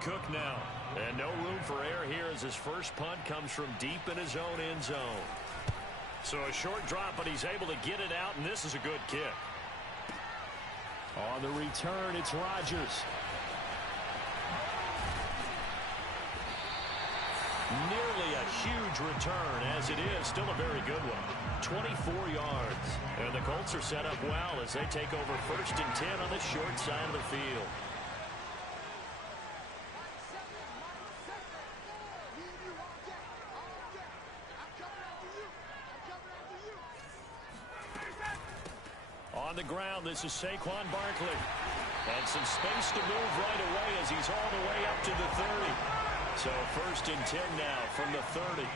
Cook now. And no room for error here as his first punt comes from deep in his own end zone. So a short drop, but he's able to get it out, and this is a good kick. On the return, it's Rodgers. Nearly a huge return, as it is still a very good one. 24 yards. And the Colts are set up well as they take over 1st and 10 on the short side of the field. On the ground, this is Saquon Barkley. And some space to move right away as he's all the way up to the 30. So 1st and 10 now from the 30.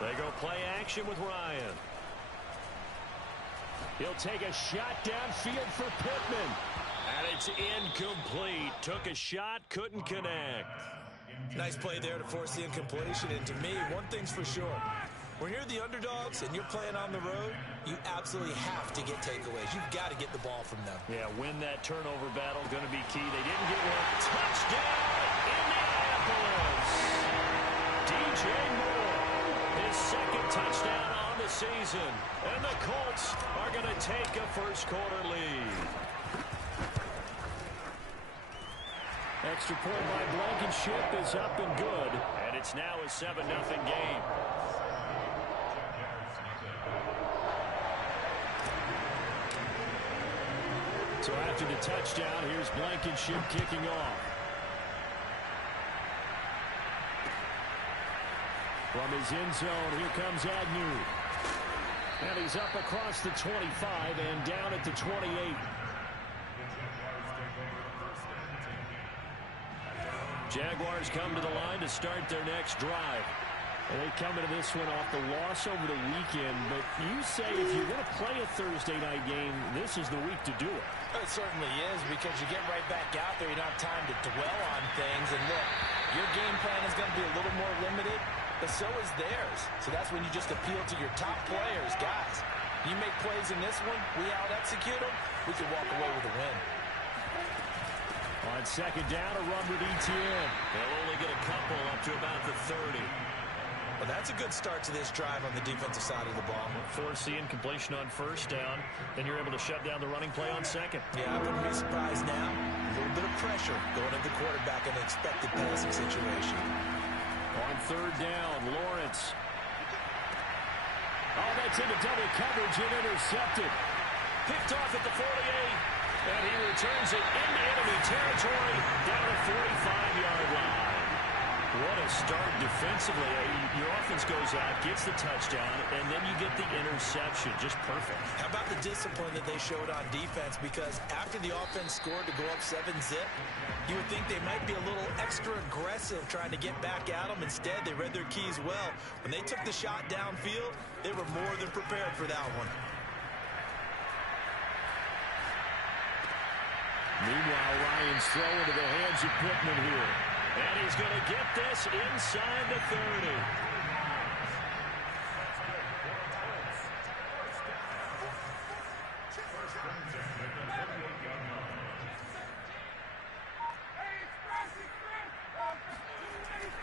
They go play action with Ryan. He'll take a shot downfield for Pittman. And it's incomplete. Took a shot, couldn't connect. Nice play there to force the incompletion. And to me, one thing's for sure. When you're the underdogs and you're playing on the road, you absolutely have to get takeaways. You've got to get the ball from them. Yeah, win that turnover battle, going to be key. They didn't get one. Touchdown, Indianapolis! DJ Moore, his 2nd touchdown on the season. And the Colts are going to take a first-quarter lead. Extra point by Blankenship is up and good. And it's now a 7-0 game. So after the touchdown, here's Blankenship kicking off. From his end zone, here comes Agnew. And he's up across the 25 and down at the 28. Jaguars come to the line to start their next drive. And they come into this one off the loss over the weekend, but you say if you're going to play a Thursday night game, this is the week to do it. It certainly is, because you get right back out there. You don't have time to dwell on things. And look, your game plan is going to be a little more limited, but so is theirs. So that's when you just appeal to your top players. Guys, you make plays in this one, we out-execute them, we can walk away with a win. On 2nd down, a run with Etienne. They'll only get a couple up to about the 30. Well, that's a good start to this drive on the defensive side of the ball. Force the incompletion on 1st down, then you're able to shut down the running play on 2nd. Yeah, I wouldn't be surprised now. A little bit of pressure going at the quarterback in an expected passing situation. On 3rd down, Lawrence. Oh, that's into double coverage and intercepted. Picked off at the 48. And he returns it into enemy territory down the 45-yard line. What a start defensively. Your offense goes out, gets the touchdown, and then you get the interception. Just perfect. How about the discipline that they showed on defense? Because after the offense scored to go up 7-zip, you would think they might be a little extra aggressive trying to get back at them. Instead, they read their keys well. When they took the shot downfield, they were more than prepared for that one. Meanwhile, Ryan's throw into the hands of Pittman here. And he's going to get this inside the 30.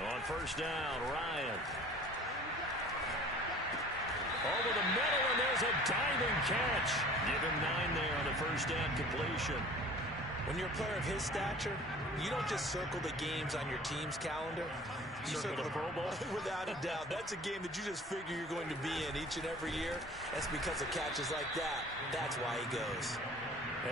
On 1st down, Ryan. Over the middle, and there's a diving catch. Give him 9 there on the 1st down completion. When you're a player of his stature, you don't just circle the games on your team's calendar. You circle the Pro Bowl. Without a doubt. That's a game that you just figure you're going to be in each and every year. That's because of catches like that. That's why he goes.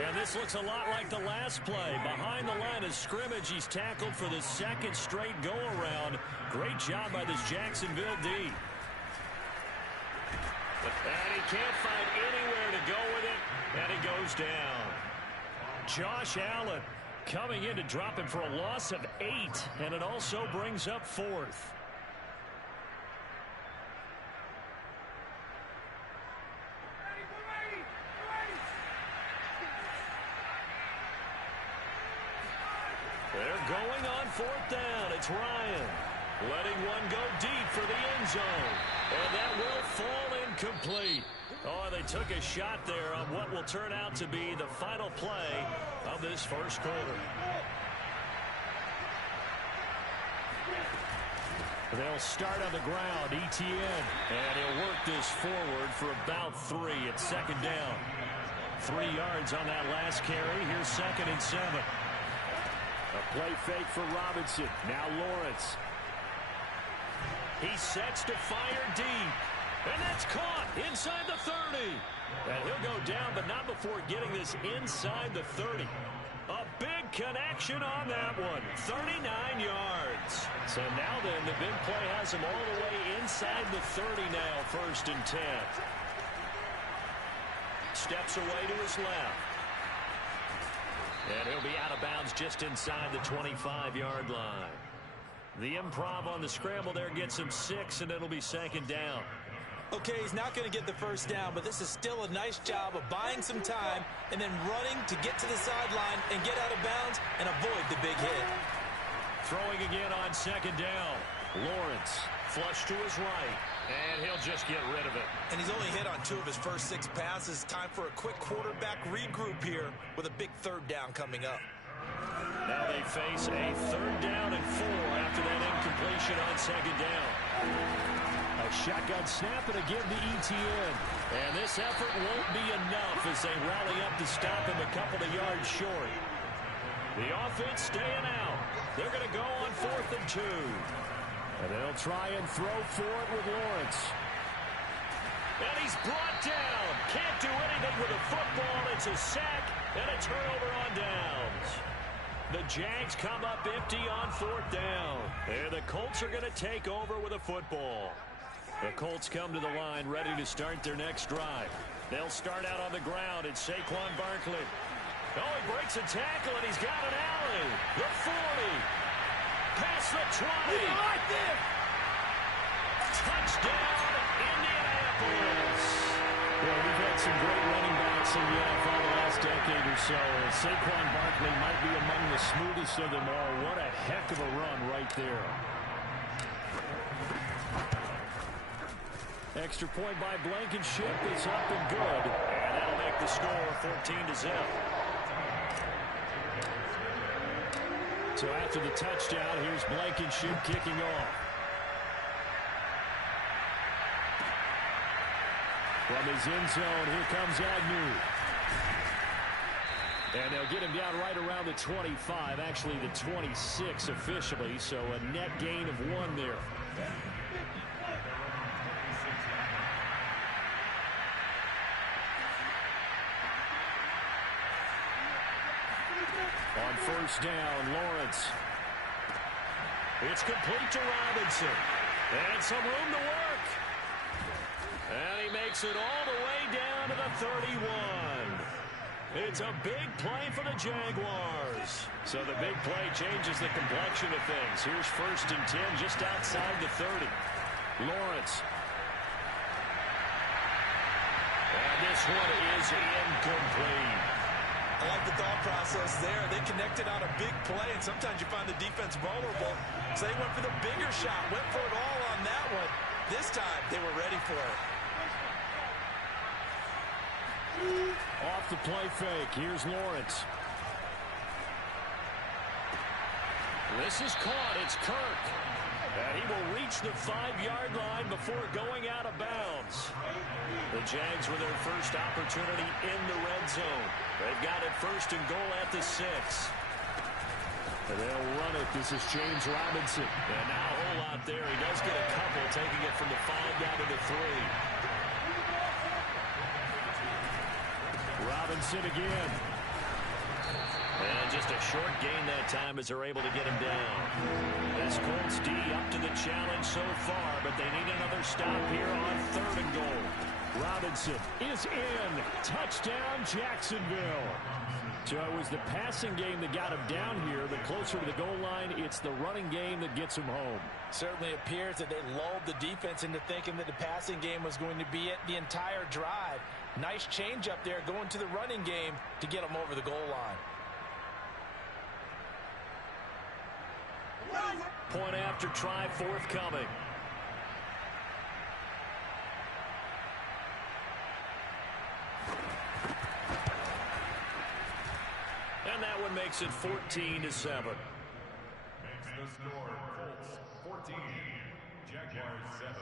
And this looks a lot like the last play. Behind the line of scrimmage, he's tackled for the 2nd straight go-around. Great job by this Jacksonville D. And he can't find anywhere to go with it, and he goes down. Josh Allen coming in to drop him for a loss of 8, and it also brings up 4th. They're going on 4th down. It's Ryan letting one go deep for the end zone, and that will fall incomplete. Oh, they took a shot there on what will turn out to be the final play of this first quarter. They'll start on the ground, Etienne. And he'll work this forward for about 3. It's second down. 3 yards on that last carry. Here's 2nd and 7. A play fake for Robinson. Now Lawrence. He sets to fire deep. And that's caught inside the 30. And he'll go down, but not before getting this inside the 30. A big connection on that one. 39 yards. So now then, the big play has him all the way inside the 30 now, 1st and 10. Steps away to his left. And he'll be out of bounds just inside the 25-yard line. The improv on the scramble there gets him 6, and it'll be 2nd down. Okay, he's not going to get the first down, but this is still a nice job of buying some time and then running to get to the sideline and get out of bounds and avoid the big hit. Throwing again on 2nd down. Lawrence flush to his right, and he'll just get rid of it. And he's only hit on 2 of his first 6 passes. Time for a quick quarterback regroup here with a big 3rd down coming up. Now they face a 3rd down and 4 after that incompletion on 2nd down. A shotgun snap and again to Etienne. And this effort won't be enough as they rally up to stop him a couple of yards short. The offense staying out. They're going to go on 4th and 2. And they'll try and throw for it with Lawrence. And he's brought down. Can't do anything with a football. It's a sack and a turnover on downs. The Jags come up empty on 4th down. And the Colts are going to take over with a football. The Colts come to the line ready to start their next drive. They'll start out on the ground. It's Saquon Barkley. Oh, he breaks a tackle, and he's got an alley. The 40. Past the 20. Right there. Touchdown, Indianapolis. Well, we've had some great running backs in the NFL the last decade or so. And Saquon Barkley might be among the smoothest of them all. What a heck of a run right there. Extra point by Blankenship is up and good. And that'll make the score 14-0. So after the touchdown, here's Blankenship kicking off. From his end zone, here comes Agnew. And they'll get him down right around the 25, actually the 26 officially, so a net gain of 1 there. On 1st down, Lawrence. It's complete to Robinson. And some room to work. And he makes it all the way down to the 31. It's a big play for the Jaguars. So the big play changes the complexion of things. Here's 1st and 10 just outside the 30. Lawrence. And this one is incomplete. I like the thought process there. They connected on a big play, and sometimes you find the defense vulnerable. So they went for the bigger shot, went for it all on that one. This time, they were ready for it. Off the play fake. Here's Lawrence. This is caught. It's Kirk. And he will reach the 5-yard line before going out of bounds. The Jags with their first opportunity in the red zone. They've got it 1st and goal at the 6. And they'll run it. This is James Robinson. And now a whole lot there. He does get a couple, taking it from the 5 down to the 3. Robinson again. And just a short gain that time as they're able to get him down. This Colts D up to the challenge so far, but they need another stop here on 3rd and goal. Robinson is in. Touchdown, Jacksonville. So it was the passing game that got him down here, but closer to the goal line, it's the running game that gets him home. Certainly appears that they lulled the defense into thinking that the passing game was going to be it the entire drive. Nice change up there going to the running game to get them over the goal line. Point after try forthcoming. makes it 14-7. Makes the score Colts 14, Jaguars 7.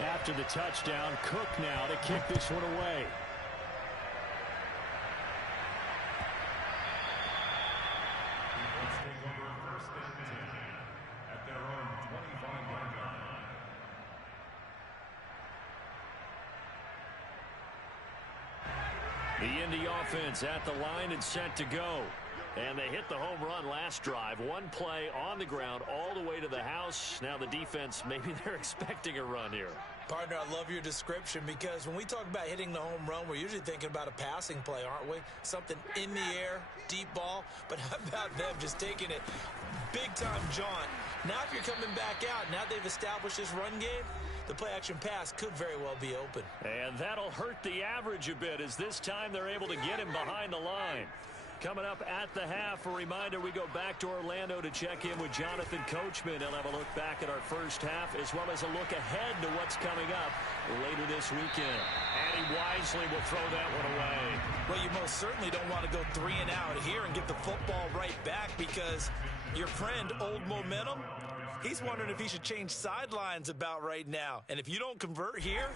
After the touchdown, Cook now to kick this one away. Let's take over first and 10 at their own 25-yard line. The Indy offense at the line and set to go. And they hit the home run last drive. One play on the ground all the way to the house. Now the defense, maybe they're expecting a run here. Partner, I love your description because when we talk about hitting the home run, we're usually thinking about a passing play, aren't we? Something in the air, deep ball. But how about them just taking it big-time jaunt? Now if you're coming back out, now they've established this run game, the play-action pass could very well be open. And that'll hurt the average a bit as this time they're able to get him behind the line. Coming up at the half, a reminder, we go back to Orlando to check in with Jonathan Coachman. He'll have a look back at our first half as well as a look ahead to what's coming up later this weekend. And he wisely will throw that one away. Well, you most certainly don't want to go 3 and out here and get the football right back because your friend, Old Momentum, he's wondering if he should change sidelines about right now. And if you don't convert here,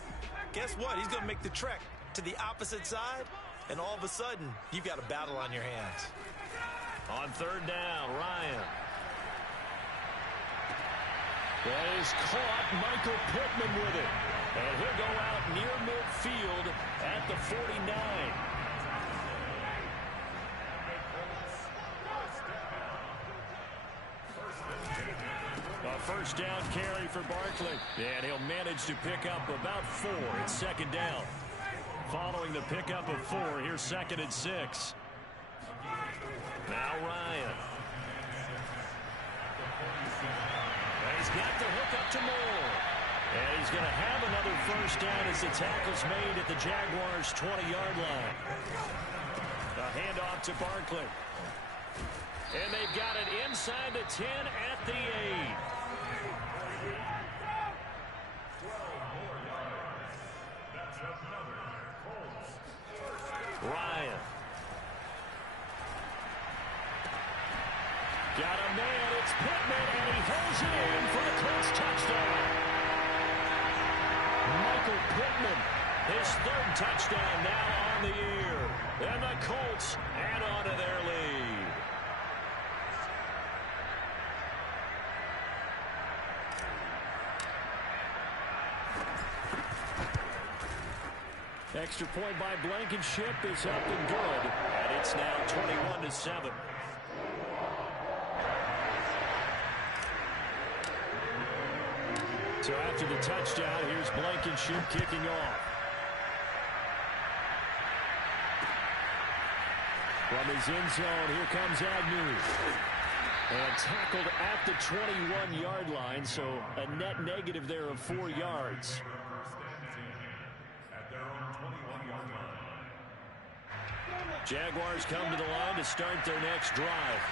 guess what? He's going to make the trek to the opposite side. And all of a sudden, you've got a battle on your hands. On third down, Ryan. That is caught. Michael Pittman with it. And he'll go out near midfield at the 49. A first down carry for Barkley. And he'll manage to pick up about 4. It's second down. Following the pickup of 4, here's 2nd and 6. Now Ryan. And he's got the hook up to Moore. And he's going to have another first down as the tackle's made at the Jaguars' 20-yard line. A handoff to Barkley. And they've got it inside the 10 at the 8. Ryan. Got a man, it's Pittman, and he holds it in for the Colts touchdown. Michael Pittman, his 3rd touchdown now on the year. And the Colts add on to their lead. Extra point by Blankenship is up and good, and it's now 21-7. So after the touchdown, here's Blankenship kicking off. From his end zone, here comes Agnew. And tackled at the 21-yard line, so a net negative there of 4 yards. Jaguars come to the line to start their next drive.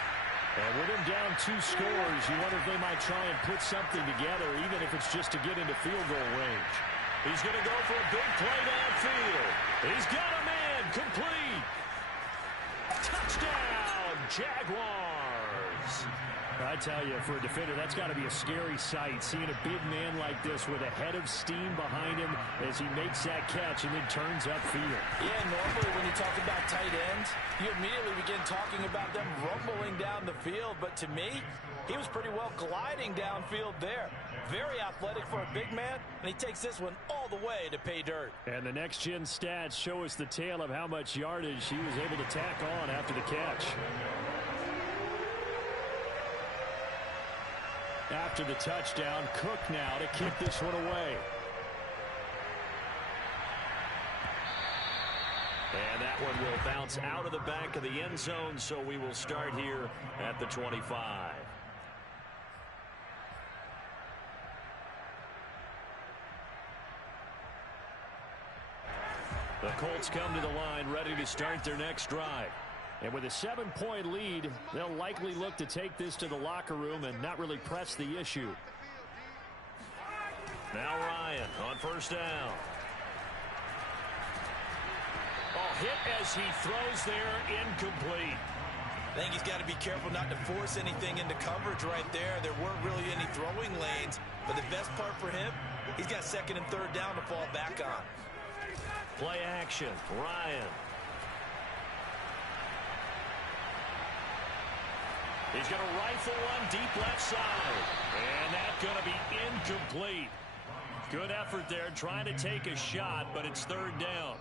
And with him down 2 scores, you wonder if they might try and put something together, even if it's just to get into field goal range. He's going to go for a big play downfield. He's got a man complete. Touchdown, Jaguars. I tell you, for a defender, that's got to be a scary sight, seeing a big man like this with a head of steam behind him as he makes that catch and then turns upfield. Yeah, normally when you talk about tight ends, you immediately begin talking about them rumbling down the field. But to me, he was pretty well gliding downfield there. Very athletic for a big man, and he takes this one all the way to pay dirt. And the next-gen stats show us the tale of how much yardage he was able to tack on after the catch. After the touchdown, Cook now to kick this one away. And that one will bounce out of the back of the end zone, so we will start here at the 25. The Colts come to the line ready to start their next drive. And with a 7-point lead, they'll likely look to take this to the locker room and not really press the issue. Now Ryan on first down. Oh, hit as he throws there, incomplete. I think he's got to be careful not to force anything into coverage right there. There weren't really any throwing lanes, but the best part for him, he's got second and third down to fall back on. Play action, Ryan. He's going to rifle one deep left side. And that's going to be incomplete. Good effort there trying to take a shot, but it's third down.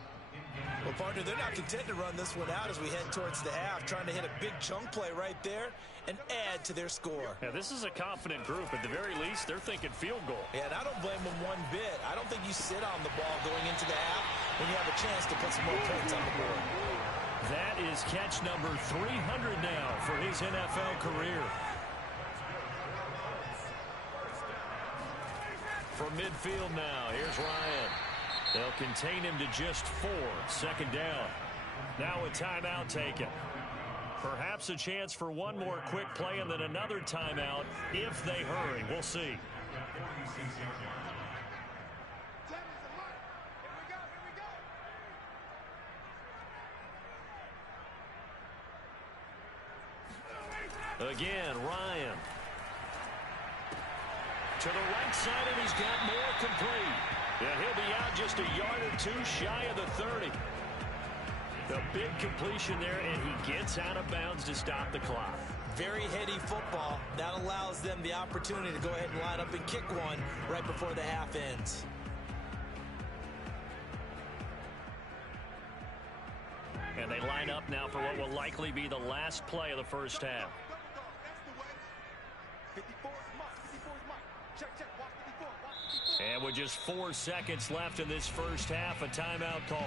Well, partner, they're not content to run this one out as we head towards the half, trying to hit a big chunk play right there and add to their score. Yeah, this is a confident group. At the very least, they're thinking field goal. Yeah, and I don't blame them one bit. I don't think you sit on the ball going into the half when you have a chance to put some more points on the board. That is catch number 300 now for his NFL career. From midfield now, here's Ryan. They'll contain him to just 4, second down. Now a timeout taken. Perhaps a chance for one more quick play and then another timeout if they hurry. We'll see. Again, Ryan. To the right side, and he's got more complete. Yeah, he'll be out just a yard or two shy of the 30. The big completion there, and he gets out of bounds to stop the clock. Very heady football. That allows them the opportunity to go ahead and line up and kick one right before the half ends. And they line up now for what will likely be the last play of the first half. And with just 4 seconds left in this first half, a timeout call.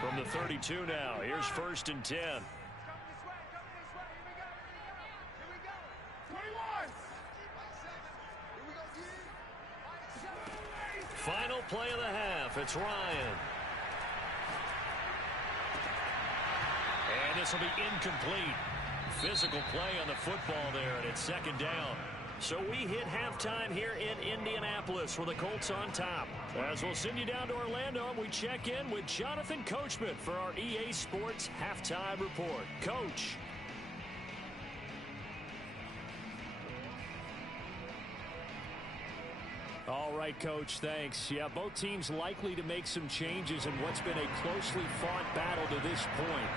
From the 32 now, here's first and 10. Final play of the half. It's Ryan. And this will be incomplete. Physical play on the football there, and it's second down. So we hit halftime here in Indianapolis with the Colts on top. As we'll send you down to Orlando, we check in with Jonathan Coachman for our EA Sports Halftime Report. Coach. All right, Coach, thanks. Yeah, both teams likely to make some changes in what's been a closely fought battle to this point.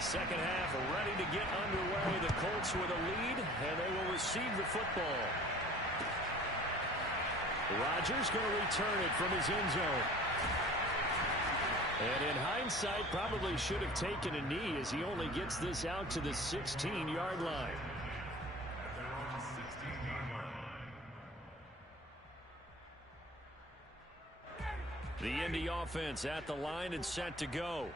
Second half ready to get underway. The Colts with a lead, and they will receive the football. Rodgers going to return it from his end zone. And in hindsight, probably should have taken a knee as he only gets this out to the 16-yard line. The Indy offense at the line and set to go.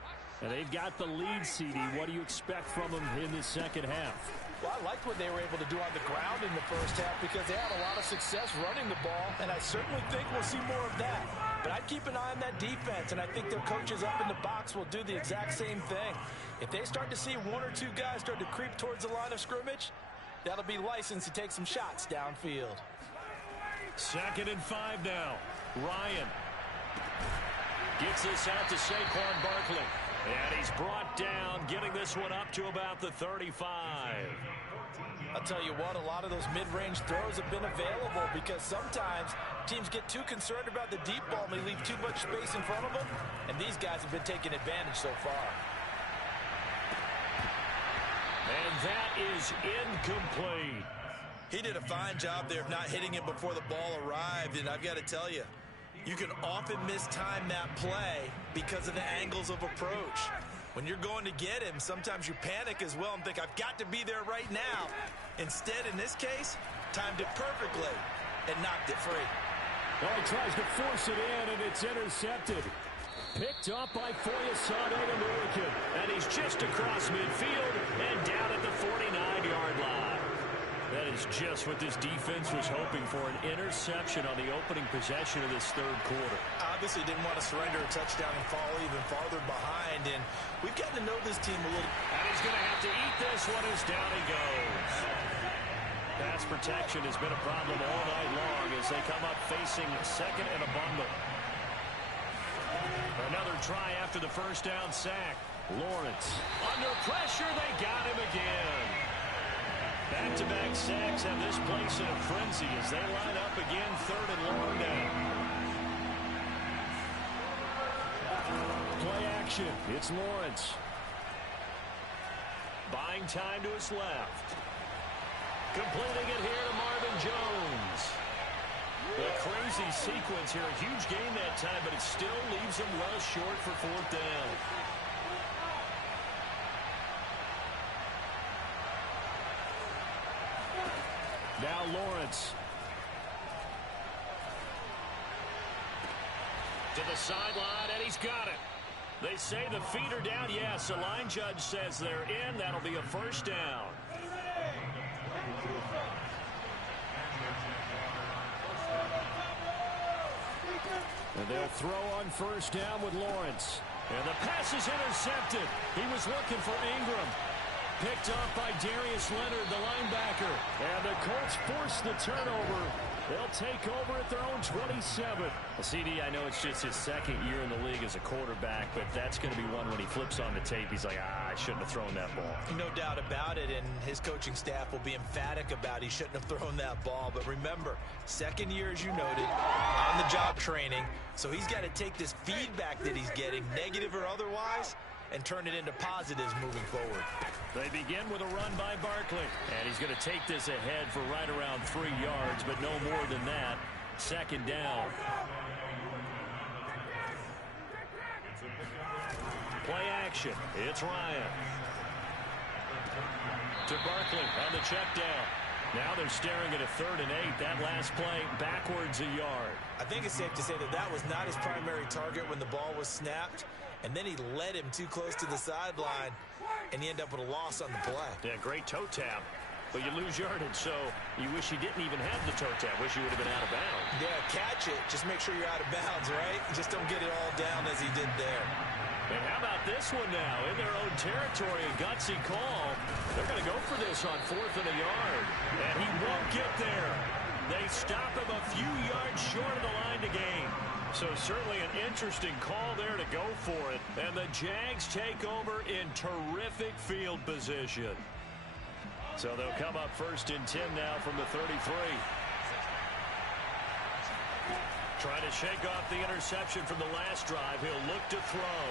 And they've got the lead, CD. What do you expect from them in the second half? Well, I liked what they were able to do on the ground in the first half because they had a lot of success running the ball, and I certainly think we'll see more of that. But I'd keep an eye on that defense, and I think their coaches up in the box will do the exact same thing. If they start to see one or two guys start to creep towards the line of scrimmage, that'll be licensed to take some shots downfield. Second and 5 now. Ryan gets this out to Saquon Barkley. And he's brought down, getting this one up to about the 35. I'll tell you what, a lot of those mid-range throws have been available because sometimes teams get too concerned about the deep ball and they leave too much space in front of them, and these guys have been taking advantage so far. And that is incomplete. He did a fine job there of not hitting it before the ball arrived, and I've got to tell you, you can often mistime that play because of the angles of approach. When you're going to get him, sometimes you panic as well and think, I've got to be there right now. Instead, in this case, timed it perfectly and knocked it free. Well, he tries to force it in, and it's intercepted. Picked up by Foyesade Oluokun. And he's just across midfield and down at the 49-yard line. That is just what this defense was hoping for, an interception on the opening possession of this third quarter. Obviously didn't want to surrender a touchdown and fall even farther behind, and we've gotten to know this team a little. And he's going to have to eat this one as down he goes. Pass protection has been a problem all night long as they come up facing second and a bundle. Another try after the first down sack. Lawrence under pressure, they got him again. Back-to-back sacks have this place in a frenzy as they line up again, third and long down. Play action. It's Lawrence. Buying time to his left. Completing it here to Marvin Jones. A crazy sequence here. A huge gain that time, but it still leaves him well short for fourth down. Now Lawrence. To the sideline, and he's got it. They say the feet are down. Yes, the line judge says they're in. That'll be a first down. And they'll throw on first down with Lawrence. And the pass is intercepted. He was looking for Ingram. Picked off by Darius Leonard, the linebacker. And the Colts force the turnover. They'll take over at their own 27. Well, CD, I know it's just his second year in the league as a quarterback, but that's going to be one when he flips on the tape. He's like, I shouldn't have thrown that ball. No doubt about it, and his coaching staff will be emphatic about he shouldn't have thrown that ball. But remember, second year, as you noted, on-the-job training. So he's got to take this feedback that he's getting, negative or otherwise, and turn it into positives moving forward. They begin with a run by Barkley. And he's going to take this ahead for right around 3 yards, but no more than that. Second down. Play action. It's Ryan. To Barkley on the check down. Now they're staring at a 3rd and 8. That last play backwards a yard. I think it's safe to say that that was not his primary target when the ball was snapped. And then he led him too close to the sideline, and he ended up with a loss on the play. Yeah, great toe tap, but you lose yardage, so you wish he didn't even have the toe tap. Wish he would have been out of bounds. Yeah, catch it. Just make sure you're out of bounds, right? Just don't get it all down as he did there. And how about this one now? In their own territory, a gutsy call. They're going to go for this on 4th and a yard, and he won't get there. They stop him a few yards short of the line to gain. So certainly an interesting call there to go for it. And the Jags take over in terrific field position. So they'll come up 1st and 10 now from the 33. Trying to shake off the interception from the last drive. He'll look to throw.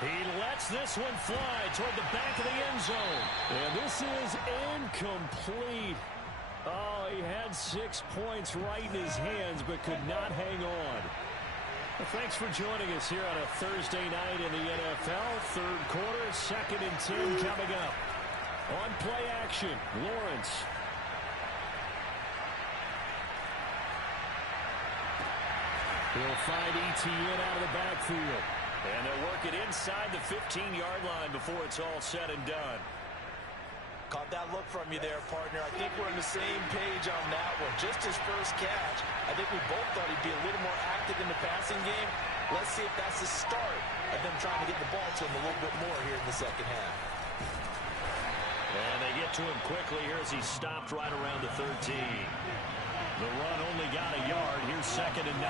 He lets this one fly toward the back of the end zone. And this is incomplete. Oh, he had 6 points right in his hands, but could not hang on. Well, thanks for joining us here on a Thursday night in the NFL. Third quarter, 2nd and 10 coming up. On play action, Lawrence. He'll find Etienne out of the backfield. And they'll work it inside the 15-yard line before it's all said and done. Caught that look from you there, partner. I think we're on the same page on that one. Just his first catch. I think we both thought he'd be a little more active in the passing game. Let's see if that's the start of them trying to get the ball to him a little bit more here in the second half. And they get to him quickly here as he stopped right around the 13. The run only got a yard. Here's 2nd and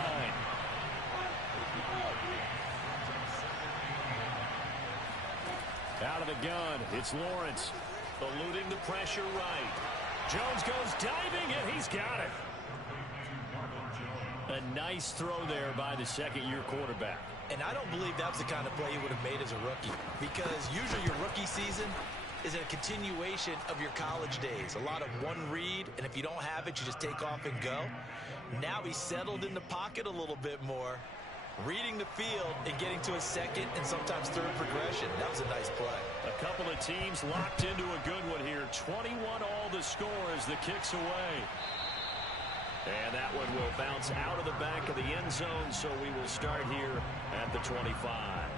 9. Out of the gun, it's Lawrence. Eluding the pressure right. Jones goes diving, and he's got it. A nice throw there by the second-year quarterback. And I don't believe that was the kind of play he would have made as a rookie, because usually your rookie season is a continuation of your college days. A lot of one read, and if you don't have it, you just take off and go. Now he's settled in the pocket a little bit more, reading the field and getting to a second and sometimes third progression. That was a nice play. A couple of teams locked into a good one here. 21 all the score as the kick's away. And that one will bounce out of the back of the end zone, so we will start here at the 25.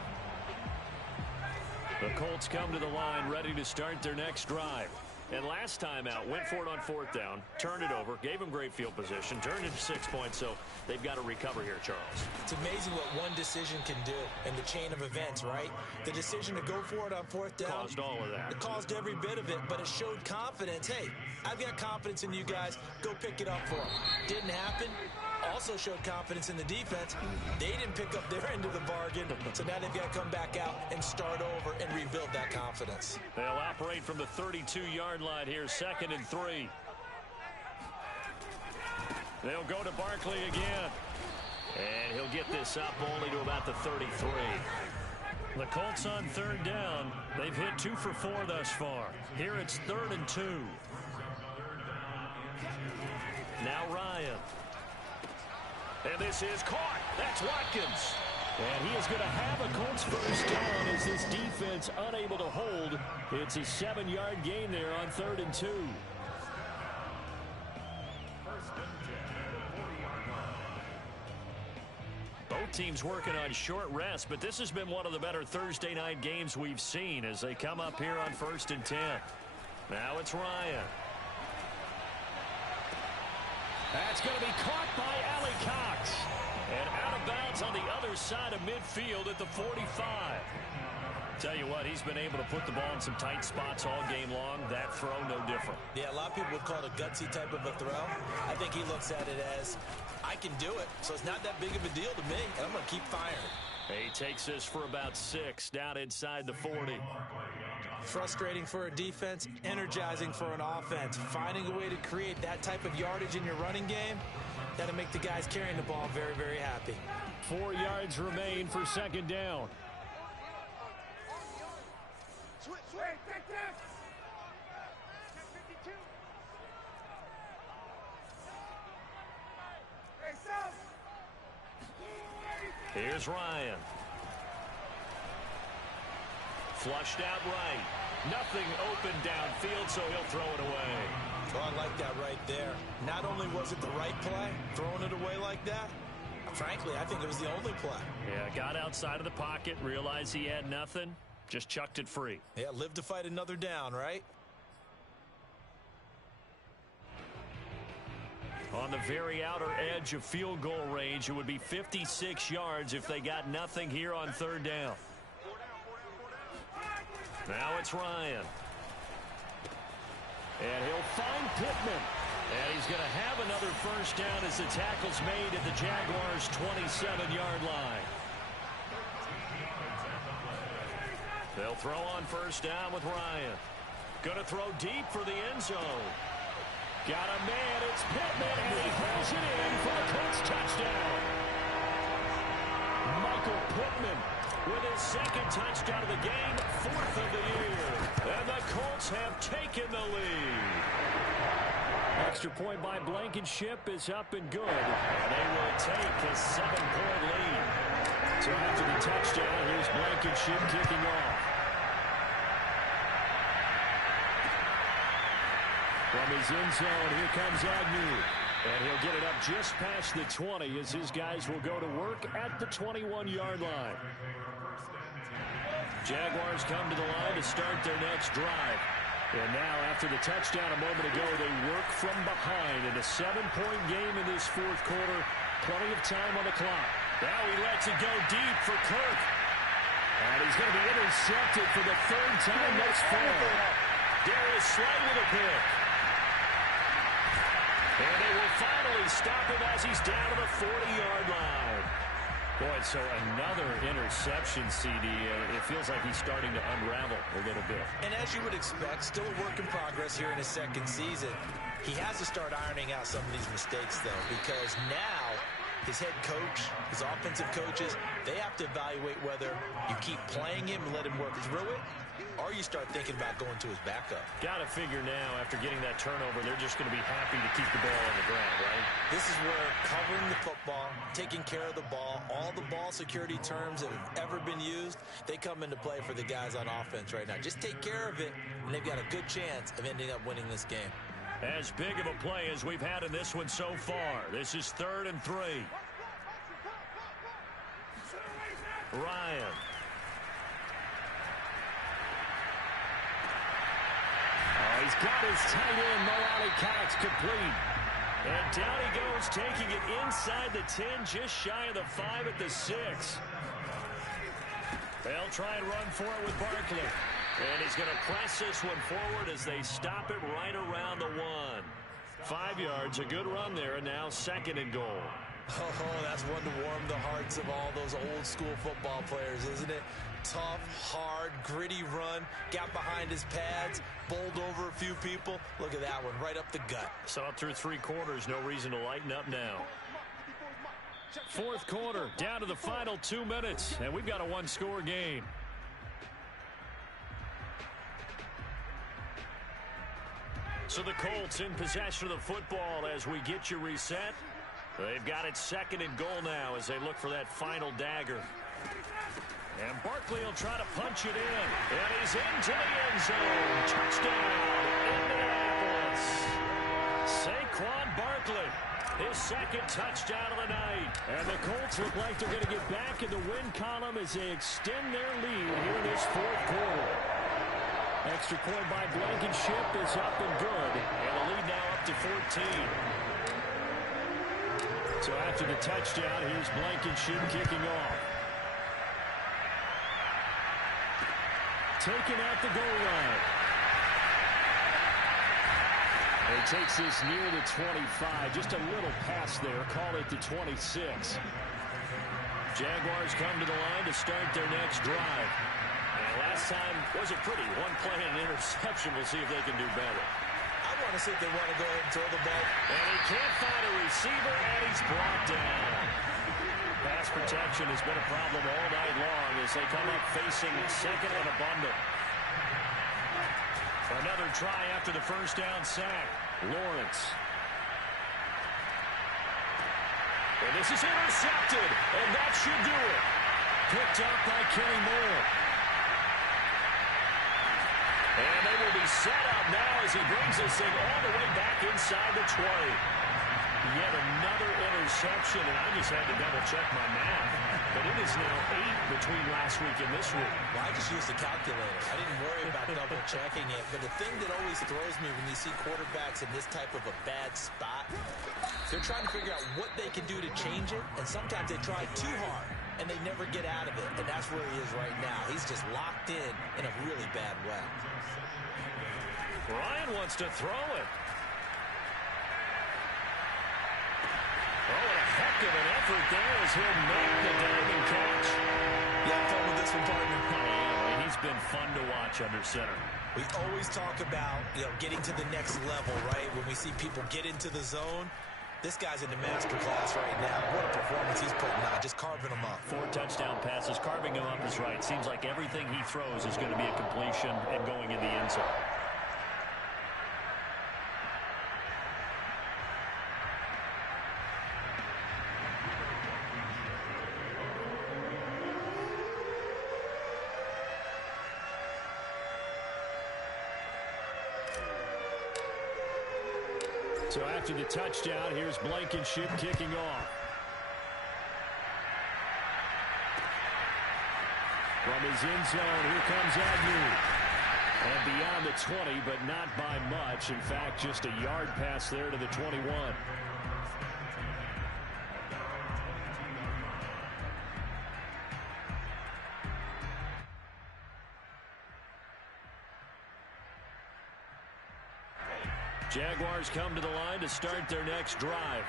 The Colts come to the line ready to start their next drive. And last time out, went for it on fourth down, turned it over, gave them great field position, turned it to 6 points, so they've got to recover here, Charles. It's amazing what one decision can do in the chain of events, right? The decision to go for it on fourth down Caused all of that. It caused every bit of it, but it showed confidence. Hey, I've got confidence in you guys. Go pick it up for them. Didn't happen. Also showed confidence in the defense. They didn't pick up their end of the bargain, so now they've got to come back out and start over and rebuild that confidence. They'll operate from the 32-yard line here, 2nd and 3. They'll go to Barkley again. And he'll get this up only to about the 33. The Colts on 3rd down. They've hit 2 for 4 thus far. Here it's 3rd and 2. Now Ryan. And this is caught. That's Watkins. And he is going to have a Colts first down as this defense unable to hold. It's a 7-yard gain there on 3rd and 2. Both teams working on short rest, but this has been one of the better Thursday night games we've seen as they come up here on 1st and 10. Now it's Ryan. That's going to be caught by Allie Cox. And out of bounds on the other side of midfield at the 45. Tell you what, he's been able to put the ball in some tight spots all game long. That throw, no different. Yeah, a lot of people would call it a gutsy type of a throw. I think he looks at it as, I can do it, so it's not that big of a deal to me, and I'm going to keep firing. He takes this for about 6 down inside the 40. Frustrating for a defense, energizing for an offense. Finding a way to create that type of yardage in your running game, that'll make the guys carrying the ball very, very happy. 4 yards remain for 2nd down. Here's Ryan. Flushed out right. Nothing open downfield, so he'll throw it away. Oh, I like that right there. Not only was it the right play, throwing it away like that, frankly, I think it was the only play. Yeah, got outside of the pocket, realized he had nothing, just chucked it free. Yeah, live to fight another down, right? On the very outer edge of field goal range, it would be 56 yards if they got nothing here on 3rd down. Now it's Ryan. And he'll find Pittman. And he's going to have another first down as the tackle's made at the Jaguars' 27-yard line. They'll throw on first down with Ryan. Going to throw deep for the end zone. Got a man, it's Pittman, and he throws it in for the Colts touchdown. Michael Pittman with his 2nd touchdown of the game, 4th of the year. And the Colts have taken the lead. Extra point by Blankenship is up and good. And they will take a 7-point lead. So after the touchdown, here's Blankenship kicking off. From his end zone, here comes Agnew. And he'll get it up just past the 20 as his guys will go to work at the 21-yard line. Jaguars come to the line to start their next drive. And now, after the touchdown a moment ago, they work from behind in a 7-point game in this 4th quarter. Plenty of time on the clock. Now he lets it go deep for Kirk. And he's going to be intercepted for the 3rd time thus far. Darius Slay with a pick. And they will finally stop him as he's down to the 40-yard line. Boy, so another interception, CD. It feels like he's starting to unravel a little bit. And as you would expect, still a work in progress here in his 2nd season. He has to start ironing out some of these mistakes, though, because now his head coach, his offensive coaches, they have to evaluate whether you keep playing him and let him work through it, or you start thinking about going to his backup. Got to figure now, after getting that turnover, they're just going to be happy to keep the ball on the ground, right? This is where covering the football, taking care of the ball, all the ball security terms that have ever been used, they come into play for the guys on offense right now. Just take care of it, and they've got a good chance of ending up winning this game. As big of a play as we've had in this one so far. This is 3rd and 3. Ryan. He's got his tight end, Mo Alie-Cox, complete. And down he goes, taking it inside the 10, just shy of the 5 at the 6. They'll try and run for it with Barkley. And he's going to press this one forward as they stop it right around the 1. 5 yards, a good run there, and now 2nd and goal. Oh, that's one to warm the hearts of all those old school football players, isn't it? Tough, hard, gritty run, got behind his pads, bowled over a few people. Look at that one, right up the gut. Saw it through 3 quarters, no reason to lighten up now. 4th quarter, down to the final 2 minutes, and we've got a 1-score game. So the Colts in possession of the football as we get you reset. They've got it 2nd and goal now as they look for that final dagger. And Barkley will try to punch it in. And he's into the end zone. Touchdown, Indianapolis. Saquon Barkley, his 2nd touchdown of the night. And the Colts look like they're going to get back in the win column as they extend their lead here in this 4th quarter. Extra point by Blankenship is up and good. And the lead now up to 14. So after the touchdown, here's Blankenship kicking off. Taken at the goal line. He takes this near the 25. Just a little pass there. Call it the 26. Jaguars come to the line to start their next drive. And last time was a pretty one play and an interception. We'll see if they can do better. I want to see if they want to go ahead and throw the ball. And he can't find a receiver, and he's brought down. Pass protection has been a problem all night long as they come up facing 2nd and a bundle. Another try after the first down sack. Lawrence. And this is intercepted, and that should do it. Picked up by Kenny Moore. And they will be set up now as he brings this thing all the way back inside the 20. Yet another interception, and I just had to double-check my math. But it is now 8 between last week and this week. Well, I just used a calculator. I didn't worry about double-checking it. But the thing that always throws me when you see quarterbacks in this type of a bad spot, they're trying to figure out what they can do to change it, and sometimes they try too hard, and they never get out of it. And that's where he is right now. He's just locked in a really bad way. Ryan wants to throw it. Oh, what a heck of an effort there as he'll make the diving catch. You have fun with this one, partner? Yeah, he's been fun to watch under center. We always talk about, getting to the next level, right? When we see people get into the zone, this guy's in the master class right now. What a performance he's putting on, just carving them up. 4 touchdown passes, carving him up is right. Seems like everything he throws is going to be a completion and going in the end zone. So after the touchdown, here's Blankenship kicking off. From his end zone, here comes Agnew. And beyond the 20, but not by much. In fact, just a yard pass there to the 21. Jaguars come to the line to start their next drive.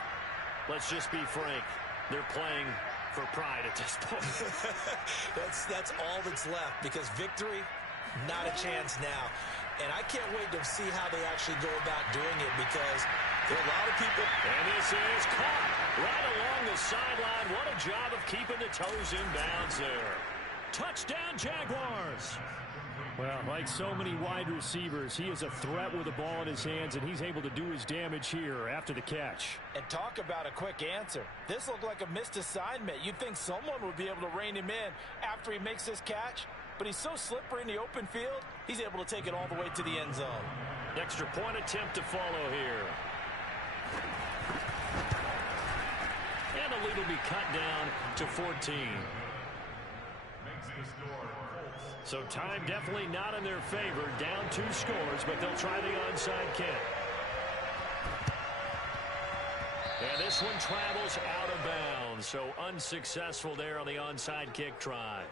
Let's just be frank. They're playing for pride at this point. That's all that's left, because victory, not a chance now. And I can't wait to see how they actually go about doing it, because there are a lot of people. And this is caught right along the sideline. What a job of keeping the toes in bounds there. Touchdown, Jaguars. Well, like so many wide receivers, he is a threat with the ball in his hands, and he's able to do his damage here after the catch. And talk about a quick answer. This looked like a missed assignment. You'd think someone would be able to rein him in after he makes this catch, but he's so slippery in the open field, he's able to take it all the way to the end zone. Extra point attempt to follow here. And the lead will be cut down to 14. So time definitely not in their favor. Down 2 scores, but they'll try the onside kick. And this one travels out of bounds. So unsuccessful there on the onside kick try.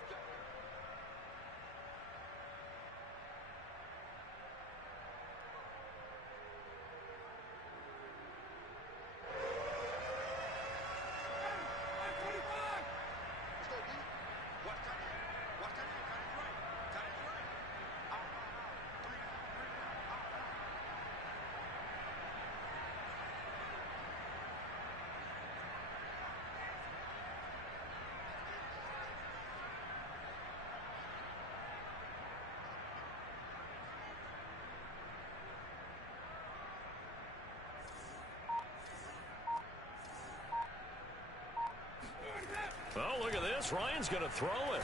Oh, look at this. Ryan's going to throw it.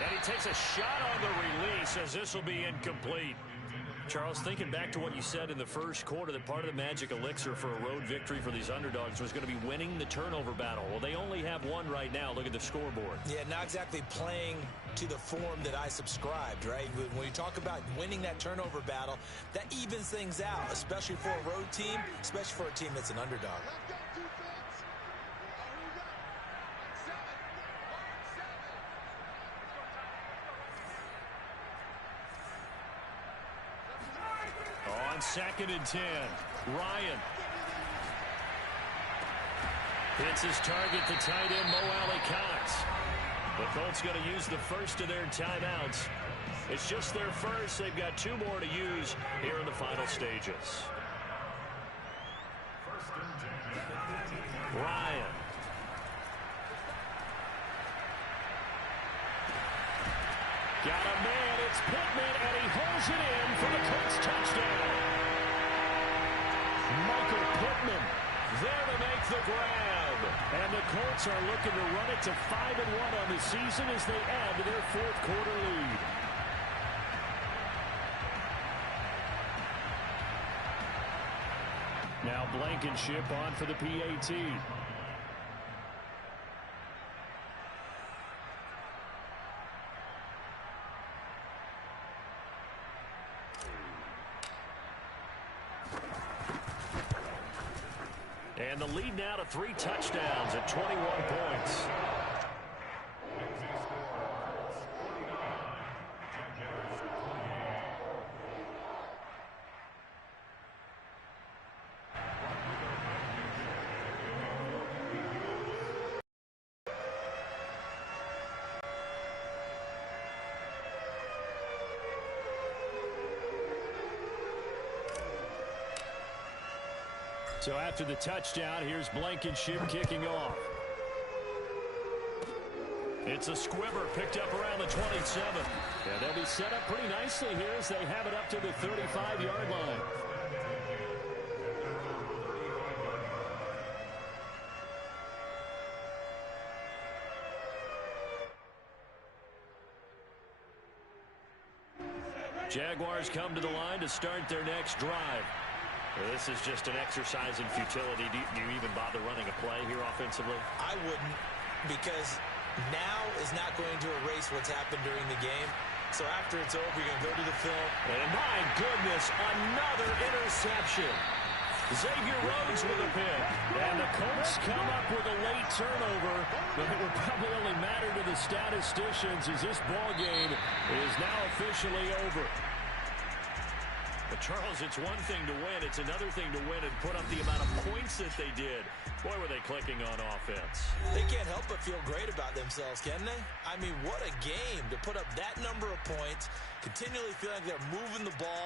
And he takes a shot on the release as this will be incomplete. Charles, thinking back to what you said in the first quarter, that part of the magic elixir for a road victory for these underdogs was going to be winning the turnover battle. Well, they only have one right now. Look at the scoreboard. Yeah, not exactly playing to the form that I subscribed, right? When you talk about winning that turnover battle, that evens things out, especially for a road team, especially for a team that's an underdog. On 2nd and 10, Ryan hits his target, the tight end, Mo Alley-Cox. The Colts going to use the first of their timeouts. It's just their first. They've got 2 more to use here in the final stages. Ryan. Got a man, it's Pittman, and he holds it in for the Colts touchdown. Michael Pittman there to make the grab. And the Colts are looking to run it to 5-1 on the season as they add to their 4th quarter lead. Now Blankenship on for the PAT. And the lead now to 3 touchdowns at 21 points. So after the touchdown, here's Blankenship kicking off. It's a squibber picked up around the 27. And they'll be set up pretty nicely here as they have it up to the 35-yard line. Jaguars come to the line to start their next drive. This is just an exercise in futility. Do you even bother running a play here offensively? I wouldn't, because now is not going to erase what's happened during the game. So after it's over, you're going to go to the film. And my goodness, another interception. Xavier Rhodes with a pick. And the Colts come up with a late turnover, but it will probably only matter to the statisticians as this ball game is now officially over. But Charles, it's one thing to win. It's another thing to win and put up the amount of points that they did. Boy, were they clicking on offense. They can't help but feel great about themselves, can they? I mean, what a game to put up that number of points, continually feel like they're moving the ball.